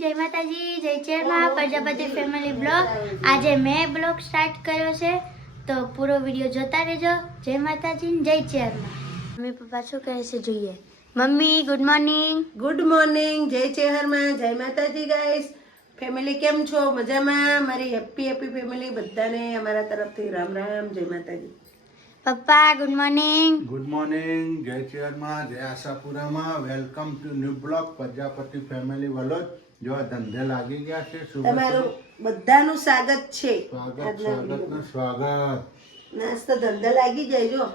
જય માતાજી, જય ચેરમાં પ્રજાપતિ ફેમિલી બ્લોગ। આજે મેં બ્લોગ સ્ટાર્ટ કર્યો છે તો પૂરો વિડિયો જોતા રહેજો। જય માતાજી, જય ચેરમાં। મમ્મી પપ્પા શું કહે છે જોઈએ। Mummy good morning. Good morning, જય ચેહરમાં, જય માતાજી ગાઈસ। ફેમિલી કેમ છો? મજામાં? મારી હેપી ફેમિલી બધાને અમારા તરફથી રામ રામ, જય માતાજી। પપ્પા ગુડ મોર્નિંગ। ગુડ મોર્નિંગ, જય ચેરમાં, જય આશાપુરામાં। Welcome to new blog Prajapati family Valod. જો આ ધંધે લાગી ગયા છે। તમારું બધાનું સ્વાગત છે। સ્વાગત નાસ્તો ધંધા લાગી જાય જો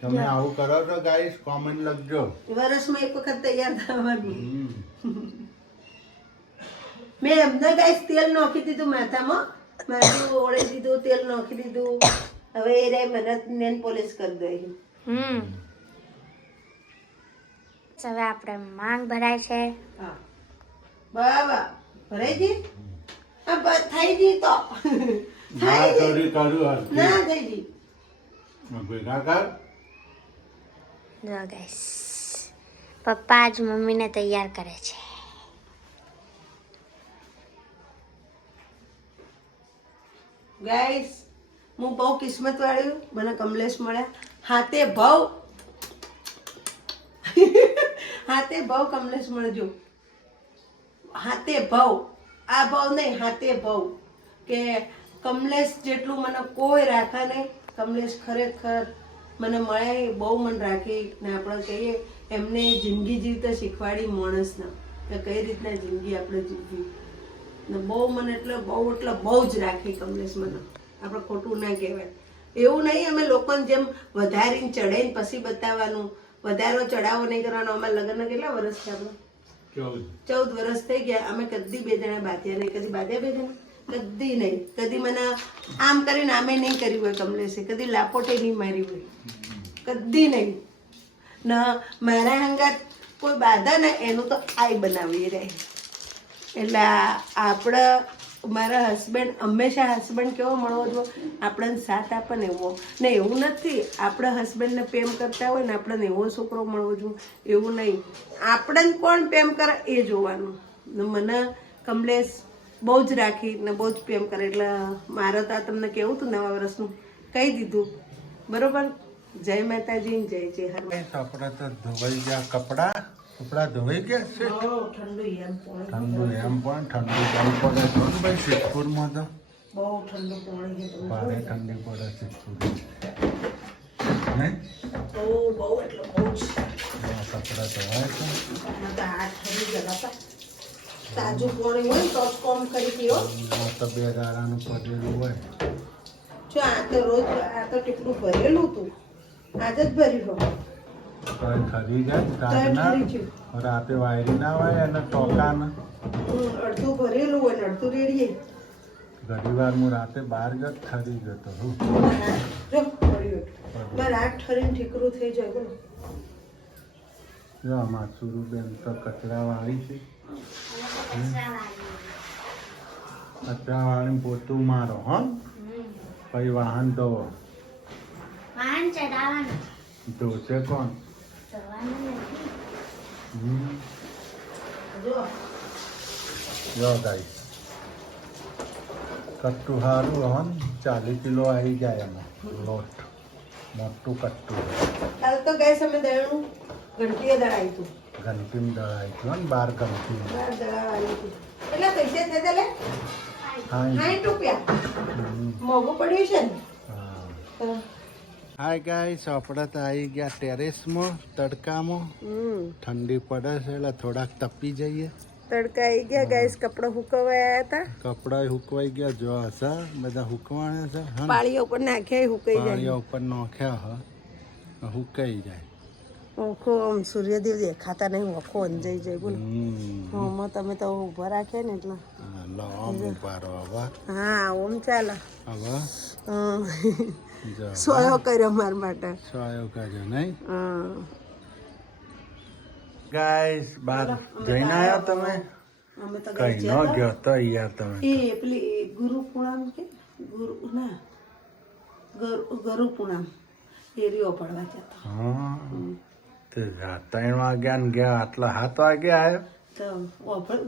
તમે આવું કરો છો ગાઈસ, કોમેન્ટ લખજો। વર્ષમાં એક વખત તૈયાર થવાનું। મેં એમને ગાઈસ તેલ નાખી દીધું માથામાં, માથું ઓળી દીધું, તેલ નાખી દીધું। હવે એ રે મને નેલ પોલિશ કરી દે। હવે આપણે માંગ ભરાય છે। હા બાબા ભરાઈ દી આ બસ થઈ દી તો ના કરી કરું ના થઈ દી ભેગા કર। જો ગાઈસ પપ્પા આજ મમ્મીને તૈયાર કરે છે। ગાઈસ હું બહુ કિસ્મત વાળી, મને કમલેશ મળ્યા। હાથે ભાવ હાથે ભાવ કમલેશ મળજો। હાથે ભાવ, આ ભાવ નહીં, હાથે ભાવ કે કમલેશ જેટલું મને કોઈ રાખા નહીં। કમલેશ ખરેખર મને મળે, બહુ મન રાખી ને આપણે કહીએ એમને જિંદગી જીવતા શીખવાડી માણસના કે કઈ રીતના જિંદગી આપણે જીવવી ને બહુ મને એટલે બહુ જ રાખી કમલેશ મને। આપણે ખોટું ના કહેવાય, એવું નહીં અમે લોકોને જેમ વધારીને ચડાઈને પછી બતાવવાનું, વધારો ચડાવો નહીં કરવાનો। અમારા લગ્નના કેટલા વર્ષ છે? આપણે 14 વર્ષ થઈ ગયા। અમે કદી બે જણા બાંધ્યા નહીં, કદી બાંધ્યા બે જણા? કદી નહીં। કદી મને આમ કરીને આમે નહીં કર્યું હોય કમલેશે, કદી લાપોટે નહીં મારી હોય, કદી નહીં ને મારા હંગાત કોઈ બાધા ને એનું તો આઈ બનાવી રહે। એટલે આપણે મારા હસબન્ડ હંમેશા હસબન્ડ કેવો મળવો જોઈએ, આપણને સાથ આપે ને એવો ને। એવું નથી આપણે હસબન્ડને પ્રેમ કરતા હોય ને આપણને એવો છોકરો મળવો જોઈએ, એવું નહીં। આપણને કોણ પ્રેમ કરે એ જોવાનું ને। મને કમલેશ બહુ જ રાખી ને બહુ જ પ્રેમ કરે, એટલે મારે તો આ તમને કેવું હતું નવા વર્ષનું કહી દીધું, બરોબર। જય માતાજી, જય જય હર। આપણે તો ધોવાઈ ગયા કપડા ધોવાઈ ગયા છે। ઠંડુ એમ ઠંડુ એમ પણ ઠંડુ બહુ પડે છે ને ભાઈ સિદ્ધપુરમાં તો બહુ ઠંડુ પાણી છે, ભારે ઠંડી પડે સિદ્ધપુર નહીં? બહુ એટલે બહુ જ કપડા ધોવાય છે। તો હાથ ઠરી ગયા, તાજું પાણી હોય તો જ કોમ કરી દો। આ તો બે ગાળાનું પડેલું હોય। જો આ તો રોજ આ તો ટીપડું ભરેલું હતું, આજ જ ભર્યું હોય તો એ ખરી જાય તો રાતના, ઠરી ગયું। રાતે વાયરી ના હોય અને ટોકાના અડધું ભરેલું હોય ને અડધું રેડીએ। ઘણી વાર હું રાતે બહાર ગયો ઠરી જતો હું। જો ભર્યું મારે હાથ ઠરીને ઠીકરું થઈ જાય બોલો। જો આમાં સુરુબેન તો કચરા વાળી છે, કચરા વાળી પોતું મારો હો, પછી વાહન ધોવો। વાહન ચડાવવાનું ધોશે કોણ? ધોવાનું નથી। જો ગાઈસ કટ્ટુ સારું હો ને, 40 કિલો આવી જાય એમાં લોટ, મોટું કટ્ટુ। કાલ તો ગેસ અમે દળનું ઘંટીએ દળાયું હતું, ઘંટીમાં દળાય છે ને, 12 ઘંટી। બાર દળાવાયું હતું। કેટલા પૈસા થયા લે? 60 રૂપિયા મોંઘું પડ્યું છે ને। હા હાય ગાઈસ, આપણે તો આવી ગયા ટેરેસમાં તડકામાં। ઠંડી પડે છે એટલે થોડાક તપી જઈએ। તડકા આવી ગયા ગાઈસ, કપડાં સુકવાયા હતા, કપડા હુકવાઈ ગયા, જો હશે બધા હુકવાના છે। પાળીઓ ઉપર નાખ્યા હુકાઈ જાય, પાળીઓ ઉપર નાખ્યા હુકાઈ જાય। ઓખો આમ સૂર્યદેવ દેખાતા નહીં, ઓખો અંજાઈ જાય બોલો। હમણાં તમે તો ઊભા રાખ્યા ને એટલે ઉભા રહો હવે। હા ઓમ ચાલે હવે સોયો કર્યો મારા માટે, સોયો કર્યો નહીં હા ગાઈસ। બાર જઈને આવ્યા તમે? અમે તો કઈ ન ગયો તો યાર તમે? એ પેલી ગુરુ પૂનમ કે ગુરુ ના ગરુ પૂનમ એરીઓ પડવા જતા। હા તે 3 વાગ્યા ને ગયા, આટલા 7 વાગે આવ્યો। તો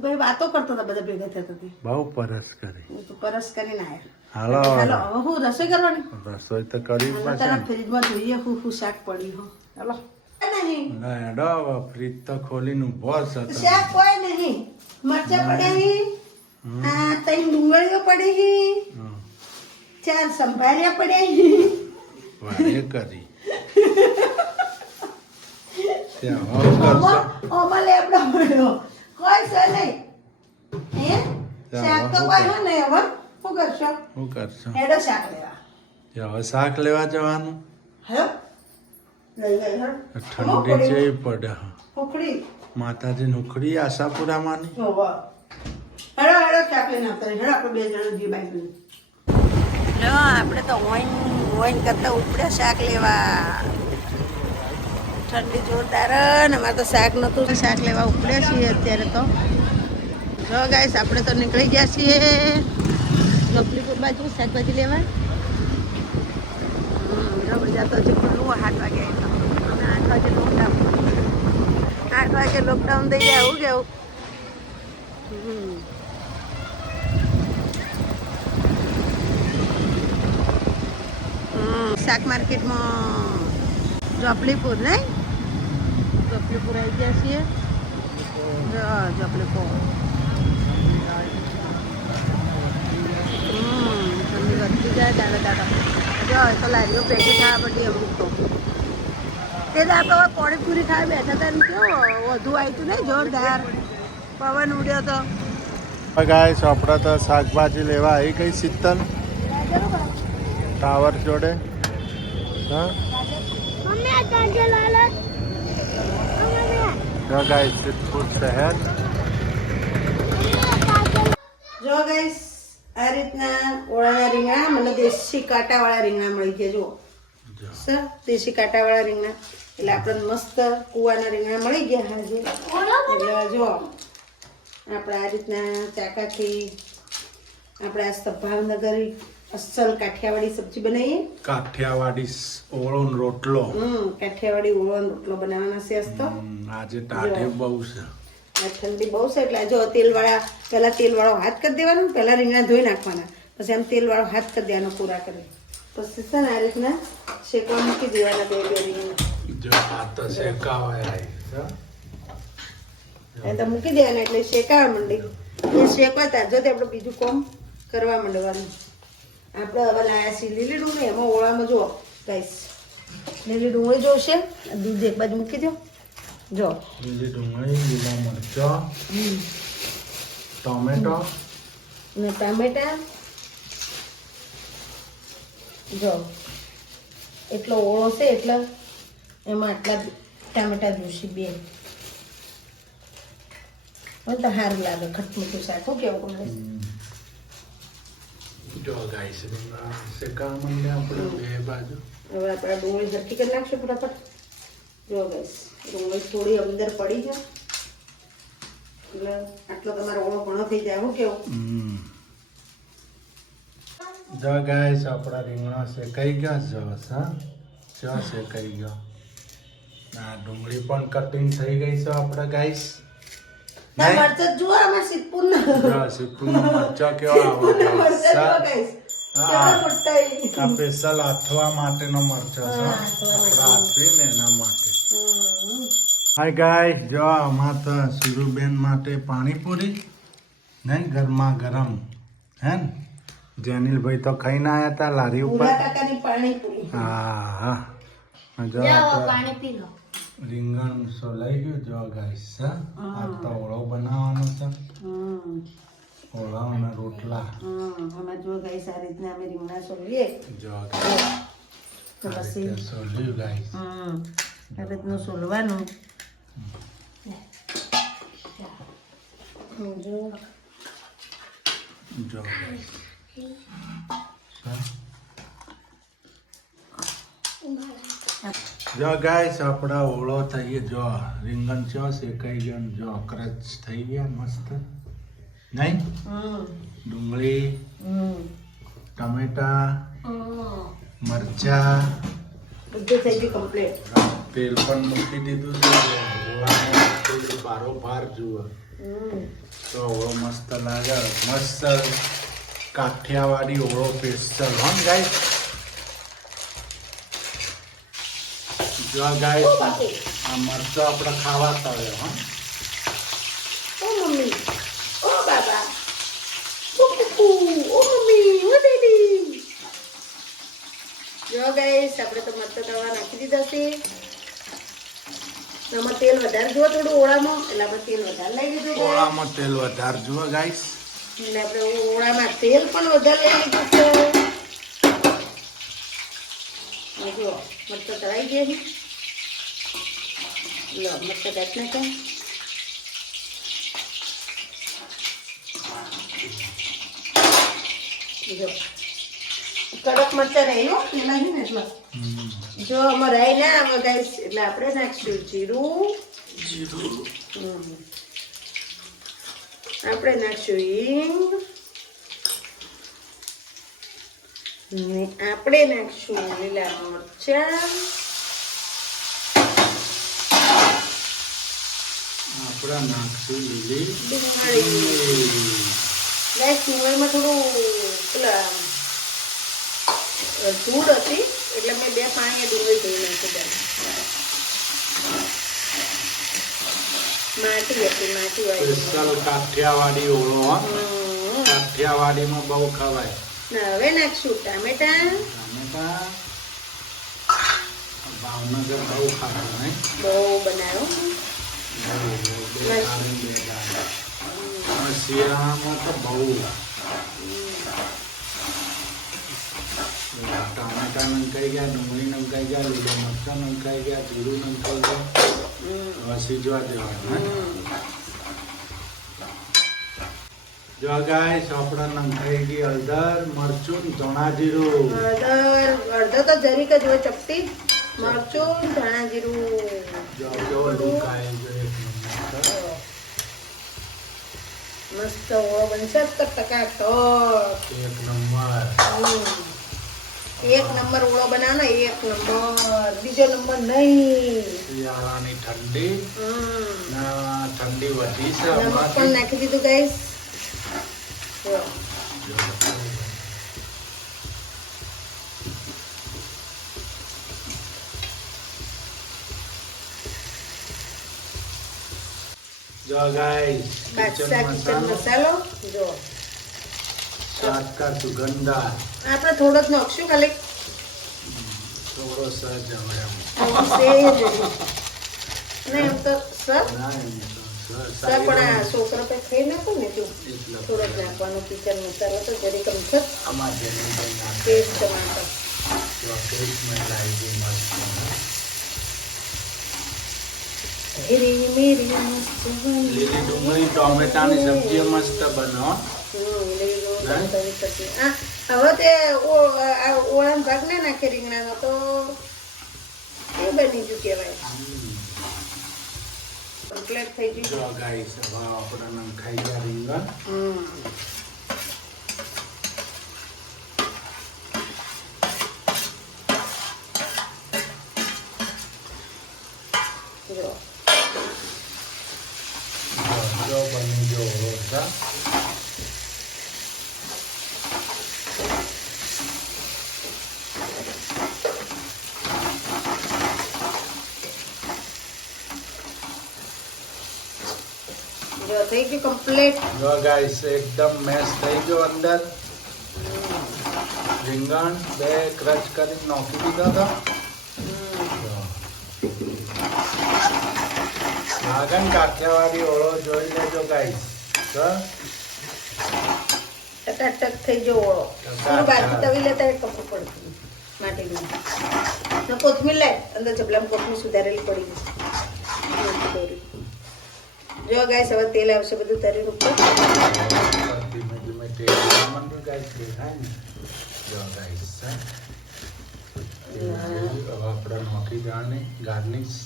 ભાઈ વાતો કરતા હતા બધા ભેગા થતા હતી. બહુ પરસ કરી. હું તો પરસ કરીને આવ્યા. હાલો હાલો હવે હું રસોઈ કરવાની. રસોઈ તો કરી જ અને તારા ફ્રીજમાં જોઈએ હું શાક પડ્યું હો. હાલો નહીં ફ્રીજ તો ખોલીને ઉભો છે તો. શાક કોઈ નહીં. મરચાં પડ્યા હી. આ 3 ડુંગળીઓ પડી હી. 4 સંભાળ્યા પડ્યા હી. વારે કરી ત્યાં હોવ કરશો. ઓમાં લેબડો પડ્યો. કોઈ છે નહીં. હે શાક તો કોઈ હો નહીં હવે. શું કરશો? શું કરશો? હેડો શાક લેવા. હવે શાક લેવા જવાનું. હેલો લઈ ગઈ હો. ઠંડી જેવી પડે. ઉખડી. માતાજીની ઉખડી આશાપુરામાંની. હેડો હેડો શાક લઈને આવતા રહી. હેડો આપણે 2 જણા જી બાઈક લઈને. લો આપણે તો ઓઈન કરતા ઉપડ્યા શાક લેવા. ઠંડી જોરદાર ને અમારે તો શાક નતું. શાક લેવા ઉપડ્યા છીએ અત્યારે તો. જો ગાઈસ આપણે તો નીકળી ગયા છીએ લપલીપુર બાજુ શાકભાજી લેવા. જો બધા તો હજી ખુલ્લું 8 વાગે. અમે 8 વાગે લોકડાઉન. 8 વાગે લોકડાઉન થઈ જાય એવું કેવું. શાક માર્કેટમાં જપલીપુર નહીં જપલીપુર આવી ગયા છીએ. જપલીપુર ઠંડી વધતી જાય દાડા જો તો લારીઓ ભેગી થવા પડી અમુક તો. તે તો આપણે પાણીપુરી ખાવા બેઠા હતા ને કેવો વધુ આવ્યું હતું ને જોરદાર પવન ઉડ્યો તો. ગાઈસ આપણે તો શાકભાજી લેવા આવી ગઈ શીતલ ટાવર જોડે. હા જો ગાઈસ સિદ્ધપુર શહેર. જો ગાઈસ આ રીતના ઓળાના રીંગણા મને દેશી કાંટાવાળા રીંગણા મળી ગયા. જુઓ સર દેશી કાંટાવાળા રીંગણા એટલે આપણને મસ્ત કુવાના રીંગણા મળી ગયા હાજે. એટલે જો આપણે આ રીતના ચાકાથી આપણે આ ભાવનગર અસલ કાઠિયાવાડી સબ્જી બનાવીએ. કાઠિયાવાડી ઓળો રોટલો. કાઠિયાવાડી ઓળો રોટલો બનાવવાના છે તો. આજે ટાઢે બહુ છે. ઠંડી બહુ છે એટલે જો તેલવાળા પહેલાં તેલવાળો હાથ કરી દેવાનો. પહેલાં રીંગણા ધોઈ નાખવાના પછી આમ તેલવાળો હાથ કરી દેવાનો પૂરા કરી. પછી છે ને આ રીતના શેકવા મૂકી દેવાના 2 રીંગણા. જો આ તો શેકાવાય એ તો મૂકી દેવાના એટલે શેકાવા માંડી. એ શેકવા ત્યાં જો આપણે બીજું કામ કરવા માંડવાનું. આપણે હવે લાયા છીએ લીલી ડુંગળી. એમાં ઓળામાં જુઓ ગાઈસ લીલી ડુંગળી જોશે. દૂધ એક બાજુ મૂકી દો. જો લીલી ડુંગળી લીલા મરચાં ટોમેટો ને ટામેટા. જો એટલો ઓળો છે એટલે એમાં આટલા ટામેટા જોશે 2. મને તો સારું લાગે ખટમીઠું શાક. શું કેવું તમને? જો ગાઈસ શેકા મને આપણે 2 બાજુ. હવે આપણે ડુંગળી ઝટકી કરી નાખશું ફટાફટ. જો ગાઈસ ડુંગળી થોડી અંદર પડી છે એટલે આટલો તમારો ઓળો ઘણો થઈ જાય. શું કેવું? જો ગાઈસ આપણા રીંગણા શેકાઈ ગયા. જો શેકાઈ ગયો. આ ડુંગળી પણ કટિંગ થઈ ગઈ છે આપણે ગાઈસ. મરચાં જુઓ આમાં સિદ્ધપુરના. સિદ્ધપુરના મરચાં કેવા આવે ગાઈસ કેવા મોટા એ. આ સ્પેશિયલ આથવા માટેનો મરચો છે. આપણે આથવી ને એના માટે. હાય ગાઈસ જો આમાં તો સુરુબેન માટે પાણીપુરી નહીં ગરમા ગરમ હે ને. જેનિલભાઈ તો ખાઈને આવ્યા હતા લારી ઉપર. કાકાની પાણીપુરી. હા જો પાણી પી લો. રીંગણ સોલાઈ ગયું. જો ગાઈસ આ તો ઓળો બનાવવાનો છે. ઓળા અને રોટલા. આમાં જો ગાઈસ આ રીતના અમે રીંગણા સોલીએ. જો તો પછી સોલ્યું ગાઈસ. આ રીતનું સોલવાનું. જો ગાઈસ જો ગાઈસ આપણા ઓળો થઈ ગયો. જો રીંગણ ચો શેકાઈ ગયો ને જો ક્રચ થઈ ગયા મસ્ત નહીં. ડુંગળી ટમેટા મરચા બધું થઈ ગયું કમ્પ્લીટ. તેલ પણ મૂકી દીધું છે. ઓળામાં બારો ભાર જુઓ. તો ઓળો મસ્ત લાગે, મસ્ત કાઠિયાવાડી ઓળો સ્પેશિયલ હો ગાઈસ. જો ગાઈસ આ મરચો આપણે ખાવા તળે હો. ઓ મમ્મી, ઓ બાબા, ઓ કુકુ, ઓ મમ્મી, ઓ દીદી. જો ગાઈસ આપણે તો મરચા તળવા નાખી દીધા છે. આમાં તેલ વધારે જુઓ થોડું ઓળામાં, એટલે આપણે તેલ વધારે લઈ લીધું છે. ઓળામાં તેલ વધારે જુઓ ગાઈસ. એટલે આપણે ઓળામાં તેલ પણ વધારે લઈ લીધું છે. જો મરચા તળાઈ ગયા છે. લો મરચા કાઢી નાખ્યા. જો કડક મરચા રહ્યો પેલા છે ને એટલા. જો આમાં રાઈ ના આવે ગાઈસ, એટલે આપણે નાખશું જીરું. આપણે નાખશું હિંગ ને આપણે નાખશું લીલા મરચા. આપણે નાખશું લીલી ડુંગળી. ગાઈસ ડુંગળીમાં થોડું પેલા ધૂળ હતી એટલે મેં 2 પાણીએ ડુંગળી ધોઈ નાખી. માટી હતી, માટી વાળી. સ્પેશિયલ કાઠિયાવાડી ઓળો હો. કાઠિયાવાડીમાં બહુ ખવાય. હવે નાખશું ટામેટા. ટામેટા ભાવનગર બહુ ખાતું નહીં, બહુ બનાવ્યો. શિયાળામાં તો બહુ. ટામેટા નંખાઈ ગયા, ડુંગળી નંખાઈ ગયા, લીલા મરચાં નંખાઈ ગયા, જીરું નંખાઈ ગયા. હવે સીજવા દેવાનું. જો ગાઈસ આપણે નંખાઈ ગઈ હળદર, મરચું, ધણા જીરું. અડધો તો જરીક જ હોય ચપટી. મરચું, ધાણા જીરું. જો લુક આવી ગયો એક નંબર. મસ્ત ઓળો બનશે તો ટકાટક. એક નંબર. એક નંબર ઓળો બનાવવાનો, એક નંબર. બીજો નંબર નહીં. શિયાળાની ઠંડી ના ઠંડી વધી છે નમક હમણાંથી. પણ નાખી દીધું ગાઈસ. જો ગાઈસ બાદશાહ કિચન મસાલો. જો स्वाद का सुगंधा આપણે થોડો જ નાખશું ખાલી. થોડો સજ હવે અને એમ તો સર પણ આ છોકરો पे ખાઈ નાખો ને તું થોડો જ નાખવાનો કિચન મસાલો તો જરી કમસત પેસ્ટ ટમાટર. મેરી મેરી મસ્ત લીલી ડુંગળી ટોમેટાની સબ્જી મસ્ત બનો. હવે તે ઓળાનો ભાગ ના નાખે રીંગણાનો તો એ બની ગયું કહેવાય. કમ્પ્લીટ થઈ ગયું. જો ગાઈસ હવે આપણે નખાઈ ગયા રીંગણ. જો બની ગયો ઓળો. થઈ ગયું કમ્પ્લીટ. જો ગાઈસ એકદમ મેશ થઈ ગયો. અંદર રીંગણ 2 ક્રશ કરી નાખી દીધા હતા. આગન કાઠિયાવાડી ઓળો જોઈ લેજો ગાઈસ. ટકાટક થઈ ગયો ઓળો. બાકી તવી લેતા એ કપડું પડતું માટીનું. કોથમીર લે અંદર જબલામાં કોથમીર સુધારેલી પડી ગઈ. જો ગાઈસ હવે તેલ આવશે બધું તરી ઉપર. ધીમે ધીમે તેલ આવવા માંડ્યું ગાઈસ. દેખાય ને? જો ગાઈસ હવે આપણે નાખી ગાર્નિશ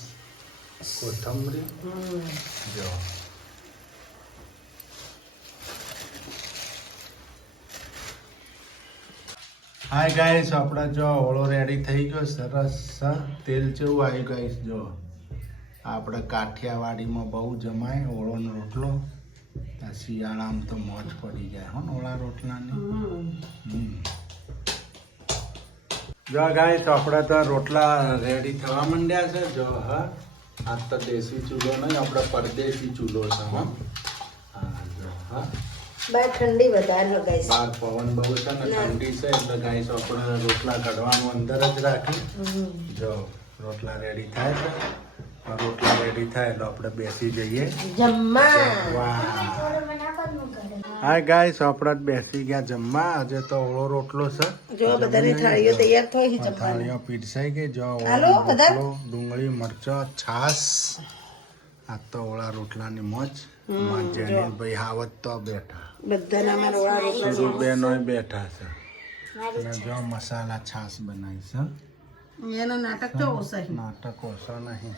કોથમરી. જો હાય ગાઈસ આપણા જો ઓળો રેડી થઈ ગયો સરસ. તેલ જેવું આવ્યું ગાઈસ. જો આપણે કાઠિયાવાડીમાં બહુ જમાય ઓળોનો રોટલો. શિયાળામાં તો મોજ પડી જાય હો ઓળા રોટલાની. જો ગાઈસ આપણે તો રોટલા રેડી થવા માંડ્યા છે. જો હા આ તો દેશી ચૂલો નહીં, આપણે પરદેશી ચૂલો છે. હા જો હા બહાર ઠંડી વધારે ગાઈસ. બહાર પવન બહુ છે ને ઠંડી છે એટલે ગાઈસ આપણે રોટલા કાઢવાનું અંદર જ રાખી. જો રોટલા રેડી થાય છે. રોટલા રેડી થાય એટલે આપણે બેસી જઈએ જમવા. હાય ગાઈસ આપણે બેસી ગયા જમવા. આજે તો ઓળો રોટલો છે. જો બધાની થાળીઓ તૈયાર થઈ છે. થાળીઓ પીરસાઈ ગઈ. જો હાલો, બધા. રોટલો, ડુંગળી, મરચો, છાસ. આ તો ઓળા રોટલાની મોજ. જેનીલભાઈ હાવત તો બેઠા, બધાના અમારા ઓળા રોટલા. સુરુબેનો બેઠા છે. અને જો મસાલા છાસ બનાવી છે. એનો નાટક તો ઓછો છે. નાટક ઓછો નહીં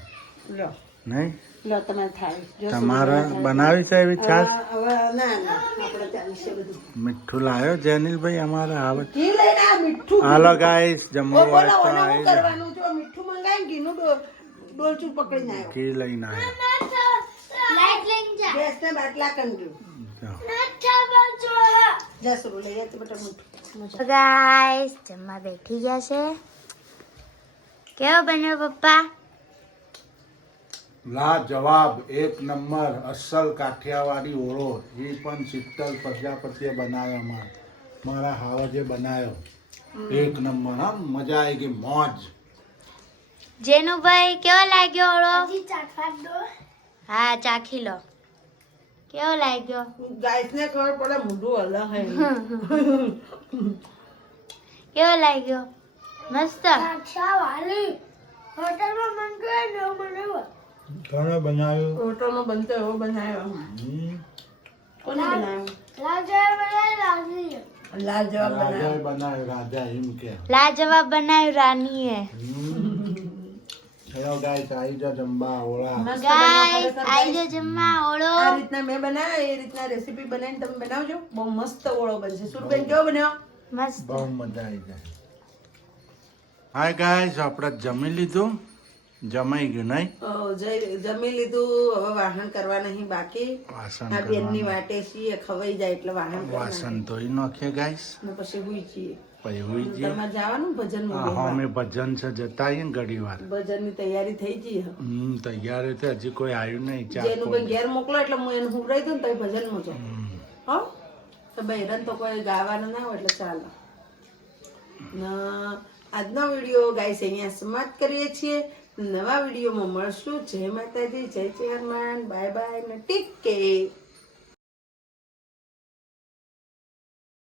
લો નહીં. લો તમારે થાળી. જો તમારે બનાવી છે એવી છાસ? હવે ના ના આપણે ચાલશે બધું. મીઠું લાવ્યો જેનીલભાઈ અમારે આવે. ઘી લઈને આ મીઠું. હાલો ગાઈસ જમવું હોય બોલો તો ઓને આવી શું જાઓ. કરવાનું? જો મીઠું મંગાવીને ઘીનું ડોલચું પકડીને આવ્યો. ઘી લઈને આવ્યો. ગેસને બાટલા કંડ્યું. જો. જા સુરુ લઈ જાય તો બેટા મીઠું. ગાઈસ જમવા બેઠી ગયા છે. કેવો બન્યો પપ્પા? લાજવાબ, એક નંબર, અસલ કાઠિયાવાડી ઓળો. એ પણ શીતલ પ્રજાપતિએ બનાવ્યો. મારા હાવજે બનાવ્યો. એક નંબર. હા મજા આવી ગઈ, મોજ. જેનુભાઈ કેવો લાગ્યો ઓળો? હા ચાખી લો. કેવો લાગ્યો? ગાયસને ખબર પડે મોઢું હલા હે. કેવો લાગ્યો? મસ્ત. કોણે બનાવ્યું? હોટલમાં બનતો એવો બનાવ્યો. કોને બનાવ્યો? લાલ જવાબ બનાવ્યો. રાજાએ બનાવ્યો. રાજા એમ કે. લાજવાબ બનાવ્યું રાનીએ. હેલો ગાઈસ આવી જાઓ જમવા ઓળા. મસ્ત ગાઈસ બનાવ્યો. આઈ જો જમવા ઓળો. આ રીતના મેં બનાવ્યો એ રીતના રેસીપી બનાવીને તમે બનાવજો. બહુ મસ્ત ઓળો બનશે. સુરબેન કેવો બન્યો? મસ્ત. બહુ મજા આવી જાય. હાય ગાઈસ આપણે જમી લીધું. જમાઈ ગયું નહીં? જમી લીધું. હવે વાહન કરવા નહીં બાકી. વાસણ આ બેનની વાટે છીએ ખવાઈ જાય એટલે વાહન વાસણ ધોઈ નાખીએ ગાઈસ. ને પછી હુઈ છીએ. પછી હોઈ જઈએ. તમારે જવાનું ભજન હા અમે ભજન છે જતા આવીએ ને ઘડી વાર. ભજનની તૈયારી થઈ ગઈ છે. તૈયાર છે હજી કોઈ આવ્યું નહીં. જેનું કોઈ ઘેર મોકલો એટલે હું એને હુવડાવી દઉં ને તો ભજનમાં જાઉં. હો તો બહેરન તો કોઈ ગાવાનું ના હોય એટલે ચાલો. આજનો વિડીયો ગાઈસ અહીંયા સમાપ્ત કરીએ છીએ. નવા વિડીયોમાં મળશું. જય માતાજી, જય હનુમાન, બાય બાય ને ટેક કેર.